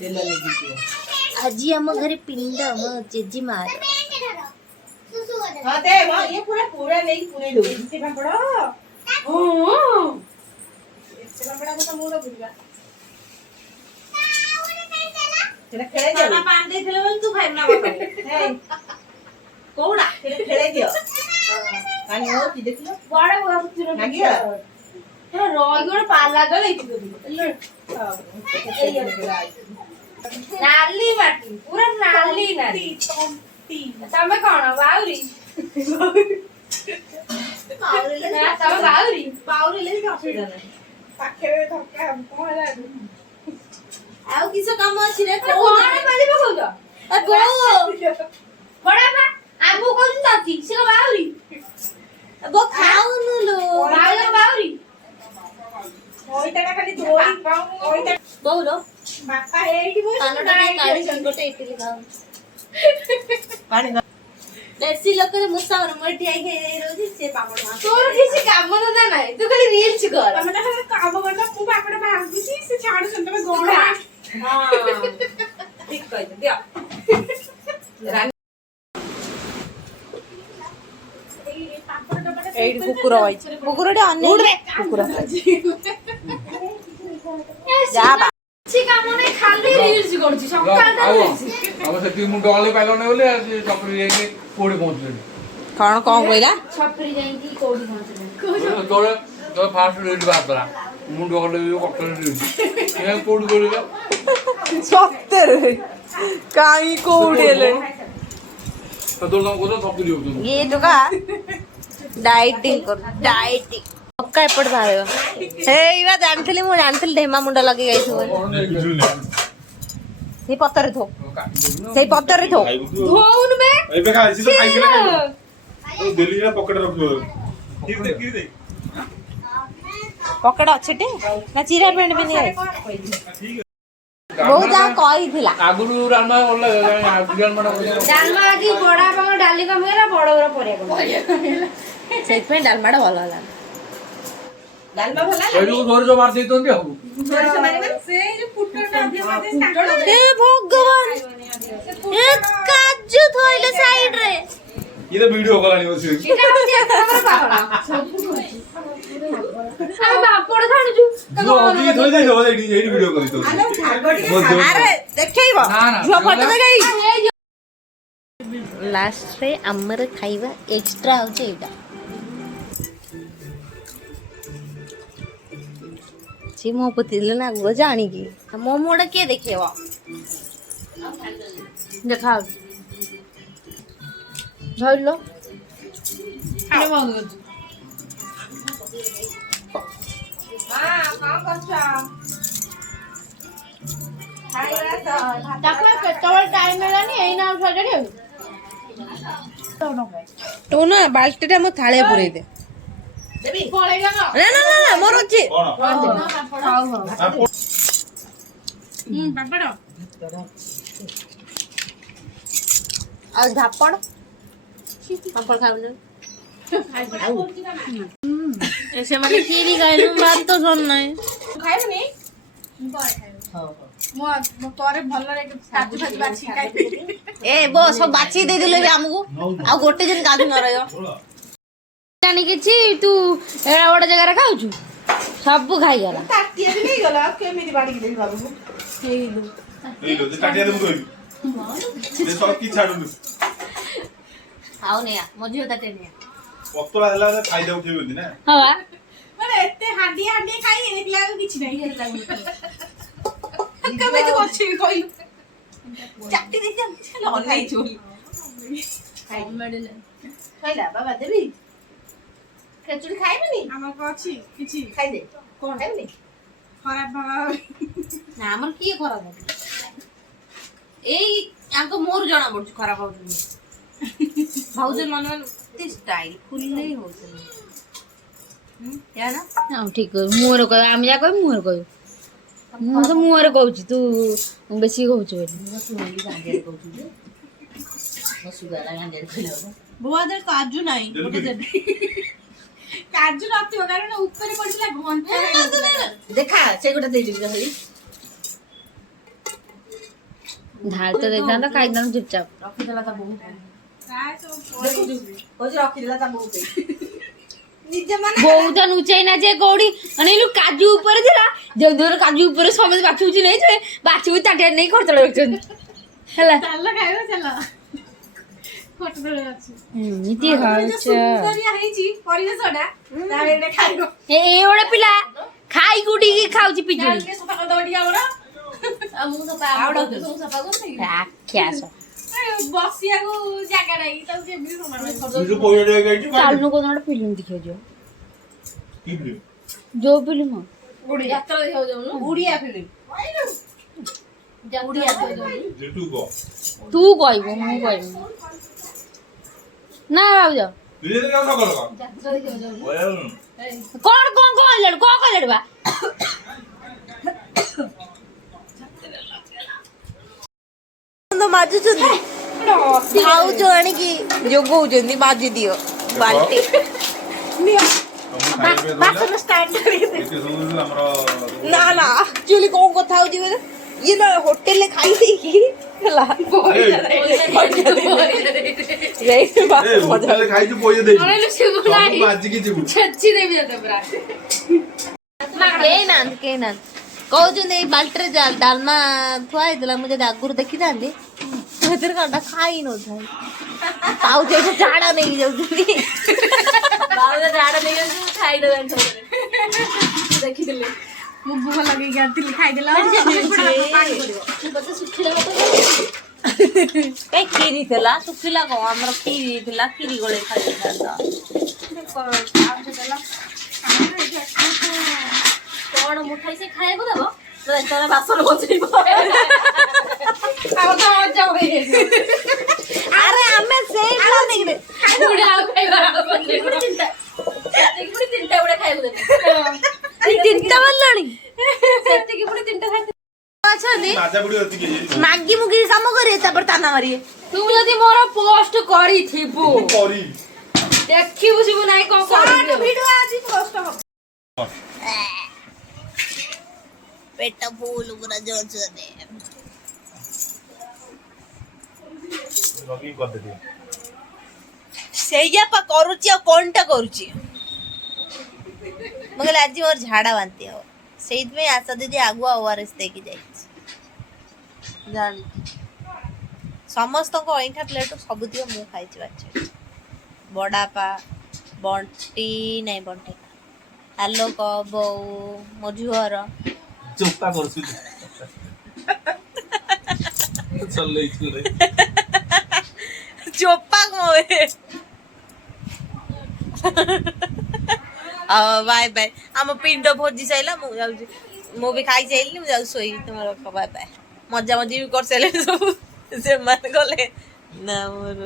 आज आम घर पिंड मो जेजी मार हां दे मां ये पूरा पूरा नहीं पूरे दो इसे पापड़ ओ इसे पापड़ को तो मुड़ बुझा तेरा खेले दे मामा पान दे देले बोल तू खाइ ना बापा ए कोड़ा तेरे खेले दियो पानी हो की देखलो बड़ा बड़ा तुरो नागिया ए रोई गोड़ पाला गले की ले नाली माटी पूरा नाली नाली तमे कोन बाउरी बाउरी ना तमे बाउरी ले का पाखे धक्का कोन ला आउ किसो काम अछि रे कोन माली बखौ तो आ गो बड़ा बा आबू कोन ताती से बाउरी बो खाऊ न लो बाउरी ओइटा खाली धोई पाऊ ओइटा बोलो बापा एठी बोल कानटा काढी संकोटे इटली खाऊ पानी देसी लोक मुसा और मठी आई के रोजी से पापड़ मा तोर किसी काम ना नाही तू खाली रील्स कर तमे ना काम करना तू पापड़ भांगी से छाड़ सुन तमे गोड़ हां ठीक कह दिया एडी कुकुर होई कुकुरडे अन्य कुकुर जा बा छि काम नै खाली रील्स करछि सकाळ दा अब से मुंड वाले पाइलो नै बोले छपरी जाई कोडी पहुंचले कौन कौन कहला छपरी जाई की कोडी पहुंचले तोरे तो फास्ट रीड बात करा मुंड वाले भी कॉकटेल रीड ये कोडी बोलेगा सत्तर काई कोडेले तो दोन नाम को सब दियो तुम ये तो का डाइटिंग कर डाइटिंग पक्का एपट भायो हे इवा जानथली मु जानथली ढेमा मुंड लगे गई छ से पत्तर थो से पत्तर थो धोउन बे एबे का ऐसी तो खाई के ना तो दिल्ली रे पकड़ रखो की दे पकड़ अच्छे ना चिरा पेंट भी नहीं ठीक है बहुत जा कहि थिला आगुरु रामा ओला डालमा डालमा की बड़ा बांग डाली कम गेला बड़ा बड़ा परिया सेट पे डालमाडा भलो होला डालमा भला एडु जोर जो मार देतो ndi हबु जोर से मारे से जो फुटना दे मारे स्टार्ट हे भगवान ए काजू थोइले साइड रे ये तो वीडियो कॉल आनी बस इटा होची तमर पावला आ बापड़ छाडू जो अभी थोड़ी देर हो जाएगी यही वीडियो करी तो अरे देखैबो ना ना जो फोटो दे गई लास्ट रे हमर खाइबा एक्स्ट्रा हो छै एटा छि मो पतिले ना गो जानी की मोमोडा के देखेबो देखाओ धर लो खाने मांगो हां काम करछा खाइरा तो देखो केतोल टाइम हेलानी एई ना सजडी तो ना बाल्टीटा मो थाळे पुरै दे देबी पळेगा ना ना ना ना मोर अछि कौन पापड़ आ झापड़ पापड़ खाबले ऐसे माने खीरी गाइलु बात तो सुन नाही खाइबनी मो तोरे भल्ला रे काजू भाजी बाछि खाइ ए बो सब बाची दे दिले हमकु आ गोटे दिन काजू न रहयो जानी किछि तू एड़ा बड़ जगह रे खाउछु सब खाई गला तातिया भी नहीं गला केमिति बाड़ी के देख बाबू हेइलो नहीं लो जे काटिया दे मुई ये सब की छाडू आउ ने मजियो ताते ने पतला हला ने फायदा उठे बोलदी ना हां माने एते हांडी हांडी खाई एकला किछि नहीं हेला कमे तो अच्छी कोई चाटी दे चल ऑनलाइन चोली खाई मडल खाइला बाबा देबी खेचुड़ी खाइबनी हमर को अछि किछि खाइ दे कोन खाइबनी खराब बाबा ना हमर की खराब एई आंको मोर जणा पडछु खराब होतनी भाउज मन मन ते स्टाइल खुल्ले होतनी या ना हां ठीक मोर को हम जा कोइ मोर को ମୁଁ ତ ମୁହଁରେ କହୁଛି ତୁ ବେଶୀ କହୁଛୁ ବୋଧେ କାଜୁ ନାହିଁ ଗୋଟେ ଦେବି କାଜୁ ନଥିବ କାରଣ ଉପରେ ପଡିଥିଲା ଘଣ୍ଟା ଦେଖା ସେ ଗୋଟେ ଦେଇଦେବି ରହିଲି ढाल तो देखना तो खाई एकदम चुपचाप ରଖିଦେଲା ତା ବୋହୁ କହୁଛି ରଖିଦେଲା ତା ବୋହୁ ନିଜେ ମାନେ ବହୁତ ନୁଚାଇ ନା ଯେ କଉଠି ଅନେଇଲୁ କାଜୁ ଉପରେ ଥିଲା ଯୋଉ ଦୂର କାଜୁ ଉପରେ ସମସ୍ତେ ବାଛୁଛି ନେଇ ଯେ ବାଛିବୁ ତାଟିଆ ନେଇ ଖର୍ଚ୍ଚ ରଖୁଛନ୍ତି ହେଲା ଚାଲ ଖାଇବ ଚାଲ ଫଟୋ ତଳେ ଅଛି ଏମିତି ହଉଛ ସୁନ୍ଦରିଆ ହେଇଛି ପରିବେଶଟା ତାହେଲେ ଏଇଟା ଖାଇବ ଏଇ ଗୋଟେ ପିଲା ଖାଇ କୁଟିକି ଖାଉଛି ପିଜୁଳି ଟିକେ ସଫା କରିଦବ ଟିକେ ଆମର ରାକ୍ଷସ ବସିବାକୁ ଜାଗା ନାହିଁ ତାକୁ କେମିତି ସମାନ ବିଜୁ ପଇଡ ଗାଇଛି ଚାଲୁନୁ କୋଉ ଗୋଟେ ଫିଲ୍ମ ଦେଖିବାକୁ ଯିବ କି ଫିଲ୍ମ ଯୋଉ ଫିଲ୍ମ ଯାତ୍ରା ଦେଖିବାକୁ ଯାଉନୁ ଓଡ଼ିଆ ଫିଲ୍ମ ଓଡ଼ିଆ ଯାଉନୁ ଯେଟୁ ଗ ତୁ କହିବୁ ମୁଁ କହିବି ନା ଭାଉଜ ବିଜୁ କା ସକଲ କା ଯାତ୍ରା ଦେଖିବାକୁ ଯାଉନୁ କଣ କହିଲାడు ବା ମାଜୁଛନ୍ତି ଭାଉଜ ଆଣିକି ଯୋଗଉଛନ୍ତି ମାଜି ଦିଅ ବାଲ୍ଟି ବାସନ ଷ୍ଟାର୍ଟ ନା ନା ଆକ୍ଚୁଆଲି କଣ କଥା ହଉଛି କହିଲ ଇଏ ନା ହୋଟେଲରେ ଖାଇ ଦେଇକି ହେଲା ଖାଇଛୁ ପଇସା ଦେଇଛୁ ଶିବୁ ନାହିଁ ଆଜିକି ଯିବୁ ଛେଚି ଦେବି ତତେ ପୁରା କେହି ନାହାନ୍ତି କହୁଛନ୍ତି ଏଇ ବାଲ୍ଟିରେ ଡାଲମା ଥୁଆ ହେଇଥିଲା ମୁଁ ଯଦି ଆଗରୁ ଦେଖିଥାନ୍ତି ସେଥିରେ କଣଟା ଖାଇ ନଥାଏ ପାଉଛ ଏଠି ଝାଡା ନେଇକି ଯାଉଛନ୍ତି ଦେଖିଥିଲେ ମୁଁ ଭଲ ଲଗେଇକି ଆଣିଥିଲି ଖାଇଦେଲା କାଇଁ କ୍ଷୀରି ଥିଲା ଶୁଖିଲା କଣ ଆମର କ୍ଷୀରି ଥିଲା କ୍ଷୀରି ଗୋଳେଇ ଖାଇଥାନ୍ତା କଣ ମୁଠାଇ ସେ ଖାଇବାକୁ ଦବ ବାସନ ବସେଇବ ଆରେ ଆମେ ସେଇ ପ୍ଲାନିଂରେ ତିନିଟା ଗୁଡା ଖାଇବାକୁ ଦେବେ ତିନିଟା ବାଜିଲାଣି ସେତିକି ପୁଣି ତିନିଟା ଖାଇ ଅଛନ୍ତି ରାଜା ବୁଢୀ ଅତିକି ମାଗି ମୁଗି କାମ କରିବେ ତାପରେ ତାନା ମାରିବେ ତୁ ଯଦି ମୋର ପୋଷ୍ଟ କରିଥିବୁ କରି ଦେଖିବୁ ଶିବୁ ନାଇଁ କଣ କରିବୁ ଭିଡିଓ ଆଜି କଷ୍ଟ ହବ ପେଟ ଫୁଲ ପୁରା ଜୋରସୋରେ ଲଗିଂ କରି ଦେବି ସେଇଆ ପା କରୁଛି ଆଉ କଣଟା କରୁଛି ମୁଁ କହିଲି ଆଜି ମୋର ଝାଡା ବାନ୍ତି ହବ ସେଇଥିପାଇଁ ଆଶା ଦିଦି ଆଗୁଆ ଓଆରଏସ୍ ଦେଇକି ଯାଇଛି ଜାଣି ସମସ୍ତଙ୍କ ଅଇଁଠା ପ୍ଲେଟ୍ ସବୁତିକ ମୁଁ ଖାଇଛି ବାଛି ବଡାପା ବଣ୍ଟି ନାଇଁ ବଣ୍ଟି ଆଲୋକ ବୋଉ ମୋ ଝିଅର ଚୋପା କରୁଛୁ ଚଲେଇଛୁ ରେ ଚୋପା କଣ ବାଏ ବାଏ ଆମ ପିଣ୍ଡ ଭୋଜି ସାଇଲା ମୁଁ ଯାଉଛି ମୁଁ ବି ଖାଇସାଇଲିନି ମୁଁ ଯାଉଛି ଶୋଇବି ତୁମର ବାଏ ବାଏ ମଜା ମଜି ବି କରିସାରିଲେଣି ସବୁ ସେମାନେ ଗଲେ ନା ମୋର